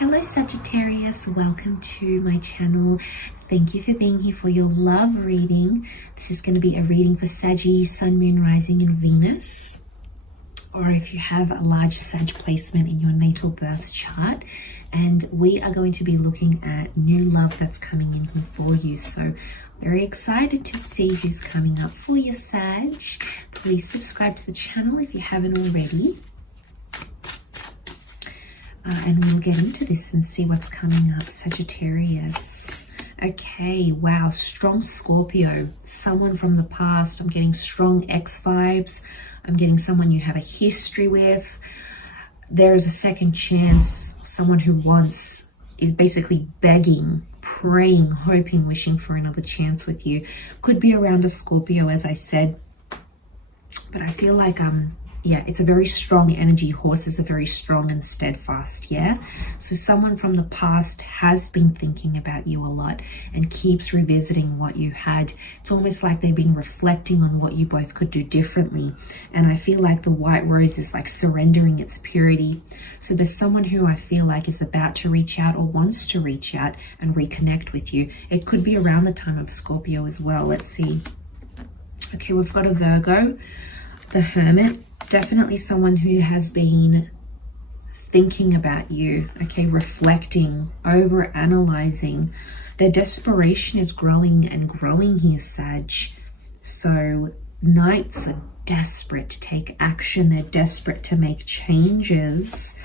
Hello Sagittarius, welcome to my channel. Thank you for being here for your love reading. This is going to be a reading for Saggy, Sun, Moon, Rising and Venus. Or if you have a large Sag placement in your natal birth chart. And we are going to be looking at new love that's coming in here for you. So very excited to see who's coming up for you, Sag. Please subscribe to the channel if you haven't already. And we'll get into this and see what's coming up, Sagittarius. Okay, wow, strong Scorpio, someone from the past. I'm getting strong ex vibes. I'm getting someone you have a history with. There is a second chance, someone who is basically begging, praying, hoping, wishing for another chance with you. Could be around a Scorpio, as I said. But I feel like yeah, it's a very strong energy. Horses are very strong and steadfast, yeah? So someone from the past has been thinking about you a lot and keeps revisiting what you had. It's almost like they've been reflecting on what you both could do differently. And I feel like the white rose is like surrendering its purity. So there's someone who I feel like is about to reach out or wants to reach out and reconnect with you. It could be around the time of Scorpio as well. Let's see. Okay, we've got a Virgo, the Hermit. Definitely someone who has been thinking about you, okay, reflecting, over analyzing. Their desperation is growing and growing here, Sag. So Knights are desperate to take action. They're desperate to make changes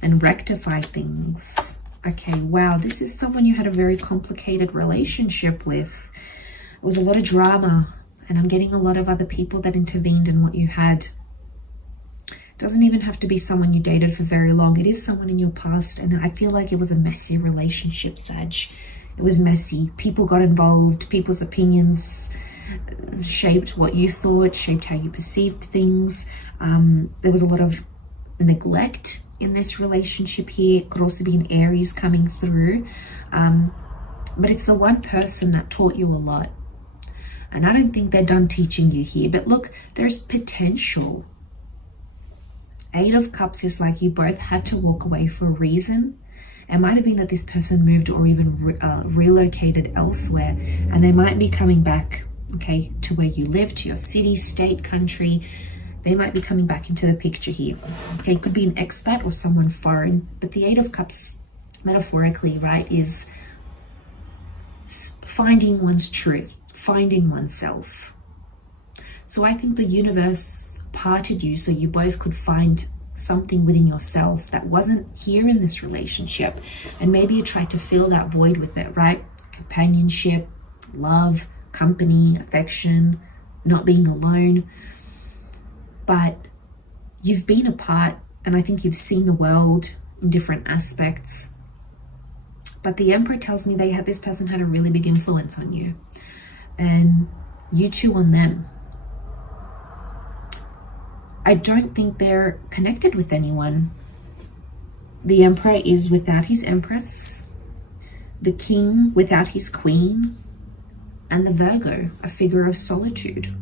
and rectify things. Okay, wow, this is someone you had a very complicated relationship with. It was a lot of drama, and I'm getting a lot of other people that intervened in what you had. Doesn't even have to be someone you dated for very long. It is someone in your past, and I feel like it was a messy relationship, Sag. It was messy. People got involved. People's opinions shaped what you thought, shaped how you perceived things. There was a lot of neglect in this relationship here. It could also be an Aries coming through. But it's the one person that taught you a lot. And I don't think they're done teaching you here. But look, there's potential. 8 of Cups is like you both had to walk away for a reason. It might have been that this person moved or even relocated elsewhere, and they might be coming back, okay, to where you live, to your city, state, country. They might be coming back into the picture here. Okay, it could be an expat or someone foreign, but the 8 of Cups, metaphorically, right, is finding one's truth, finding oneself. So I think the universe parted you so you both could find something within yourself that wasn't here in this relationship, and maybe you tried to fill that void with it, right? Companionship, love, company, affection, not being alone. But you've been apart, and I think you've seen the world in different aspects. But the Emperor tells me this person had a really big influence on you, and you two on them. I don't think they're connected with anyone. The Emperor is without his Empress, the King without his Queen, and the Virgo, a figure of solitude.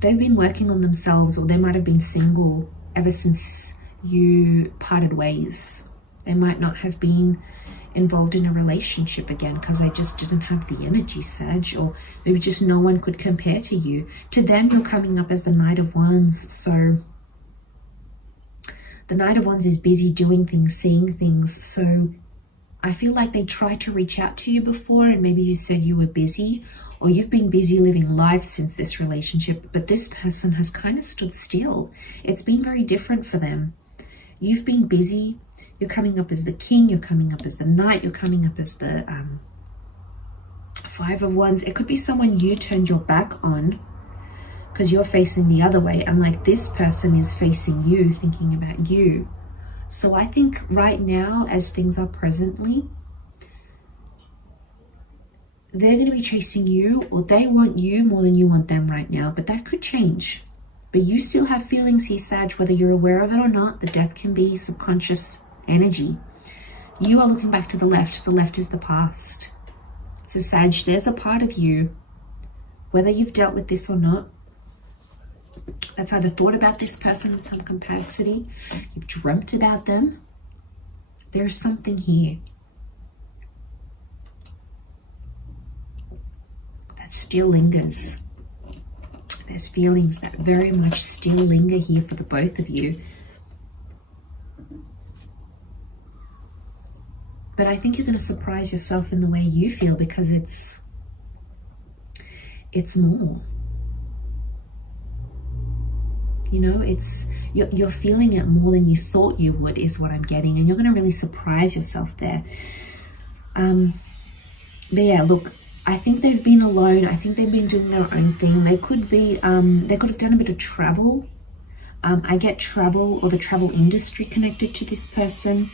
They've been working on themselves, or they might have been single ever since you parted ways. They might not have been involved in a relationship again because they just didn't have the energy, Sag, or maybe just no one could compare to you. To them, you're coming up as the Knight of Wands. So the Knight of Wands is busy doing things, seeing things. So I feel like they tried to reach out to you before, and maybe you said you were busy, or you've been busy living life since this relationship, but this person has kind of stood still. It's been very different for them. You've been busy. You're coming up as the King, you're coming up as the Knight, you're coming up as the 5 of Wands. It could be someone you turned your back on because you're facing the other way, and like this person is facing you, thinking about you. So I think right now, as things are presently, they're going to be chasing you, or they want you more than you want them right now, but that could change. But you still have feelings here, Sag, whether you're aware of it or not. The death can be subconscious energy. You are looking back to the left. The left is the past. So Sag, there's a part of you, whether you've dealt with this or not, that's either thought about this person in some capacity, you've dreamt about them, There's something here that still lingers. There's feelings that very much still linger here for the both of you. But I think you're going to surprise yourself in the way you feel, because it's more. You know, you're feeling it more than you thought you would, is what I'm getting. And you're going to really surprise yourself there. But yeah, look, I think they've been alone. I think they've been doing their own thing. They could be, they could have done a bit of travel. I get travel or the travel industry connected to this person.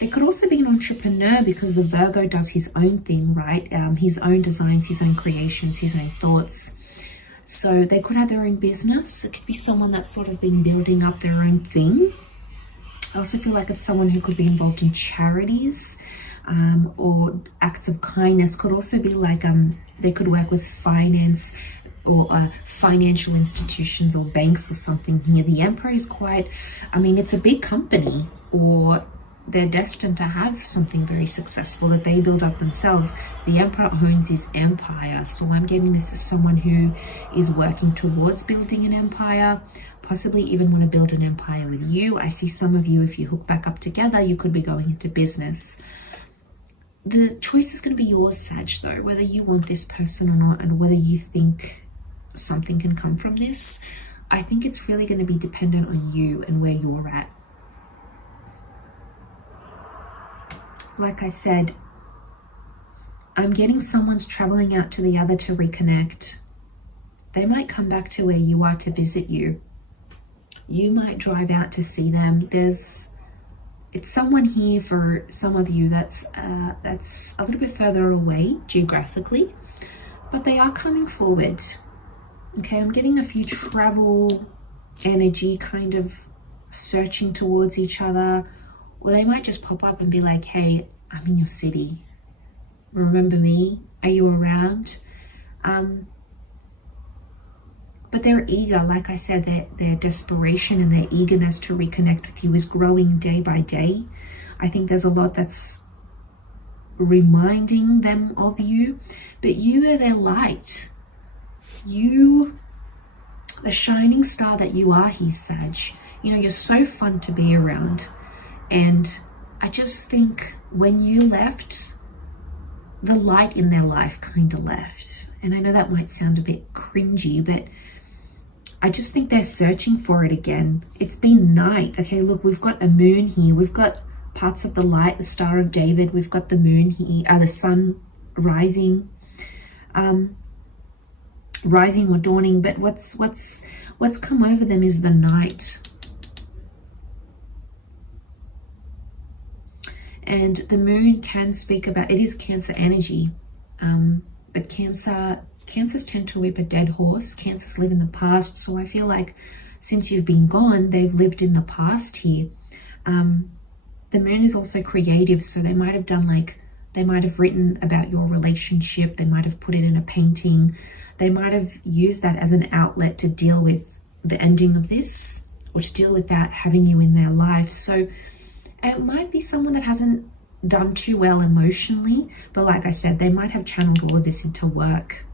They could also be an entrepreneur, because the Virgo does his own thing, right? His own designs, his own creations, his own thoughts. So they could have their own business. It could be someone that's sort of been building up their own thing. I also feel like it's someone who could be involved in charities or acts of kindness. Could also be like they could work with finance or financial institutions or banks or something here. The Emperor is quite, I mean, it's a big company, or they're destined to have something very successful that they build up themselves. The Emperor owns his empire. So I'm getting this as someone who is working towards building an empire, possibly even want to build an empire with you. I see some of you, if you hook back up together, you could be going into business. The choice is going to be yours, Sag, though, whether you want this person or not, and whether you think something can come from this. I think it's really going to be dependent on you and where you're at. Like I said, I'm getting someone's traveling out to the other to reconnect. They might come back to where you are to visit you. You might drive out to see them. It's someone here for some of you that's a little bit further away geographically, but they are coming forward. Okay, I'm getting a few travel energy, kind of searching towards each other. Or they might just pop up and be like, hey, I'm in your city. Remember me? Are you around? But they're eager. Like I said, their desperation and their eagerness to reconnect with you is growing day by day. I think there's a lot that's reminding them of you. But you are their light. You, the shining star that you are here, Sag. You know, you're so fun to be around. And I just think when you left, the light in their life kind of left. And I know that might sound a bit cringy, but I just think they're searching for it again. It's been night. Okay, look, we've got a moon here. We've got parts of the light, the Star of David. We've got the moon here, the sun rising, rising or dawning. But what's come over them is the night. And the moon can speak about, it is Cancer energy, but Cancers tend to whip a dead horse. Cancers live in the past. So I feel like since you've been gone, they've lived in the past here. The moon is also creative. So they might have done they might have written about your relationship. They might have put it in a painting. They might have used that as an outlet to deal with the ending of this, or to deal with that having you in their life. So it might be someone that hasn't done too well emotionally, but like I said, they might have channeled all of this into work.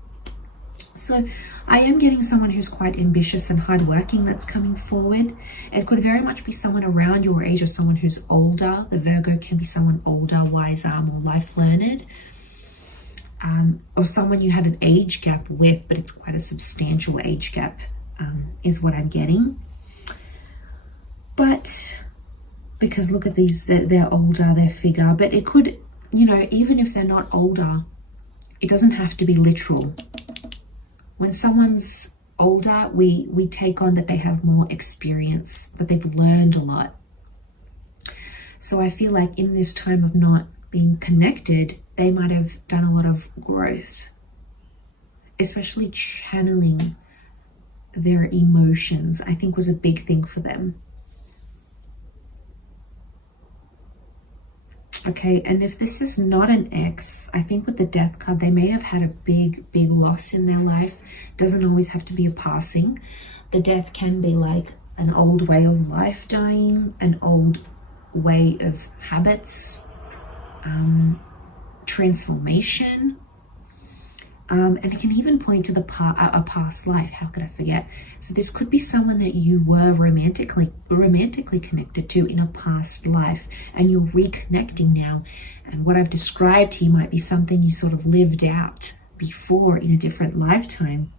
So I am getting someone who's quite ambitious and hardworking that's coming forward. It could very much be someone around your age or someone who's older. The Virgo can be someone older, wiser, more life learned, or someone you had an age gap with, but it's quite a substantial age gap, is what I'm getting. But because look at these, they're older, they're figure, but it could, even if they're not older, it doesn't have to be literal. When someone's older, we take on that they have more experience, that they've learned a lot. So I feel like in this time of not being connected, they might have done a lot of growth, especially channeling their emotions, I think was a big thing for them. Okay, and if this is not an ex, I think with the Death card, they may have had a big loss in their life. Doesn't always have to be a passing. The Death can be like an old way of life dying, an old way of habits, transformation. And it can even point to a past life. How could I forget? So this could be someone that you were romantically connected to in a past life, and you're reconnecting now. And what I've described here might be something you sort of lived out before in a different lifetime.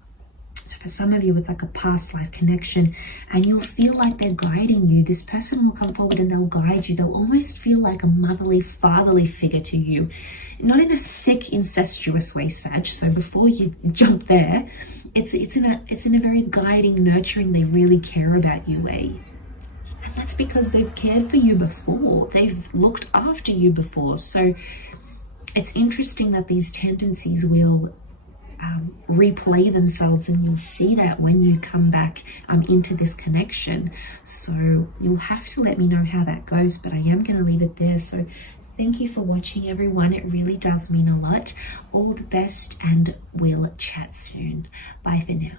So for some of you, it's like a past life connection, and you'll feel like they're guiding you. This person will come forward and they'll guide you. They'll almost feel like a motherly, fatherly figure to you. Not in a sick, incestuous way, Sag. So before you jump there, it's in a very guiding, nurturing, they really care about you way. And that's because they've cared for you before. They've looked after you before. So it's interesting that these tendencies will replay themselves, and you'll see that when you come back into this connection. So you'll have to let me know how that goes, but I am going to leave it there. So thank you for watching, everyone. It really does mean a lot. All the best, and we'll chat soon. Bye for now.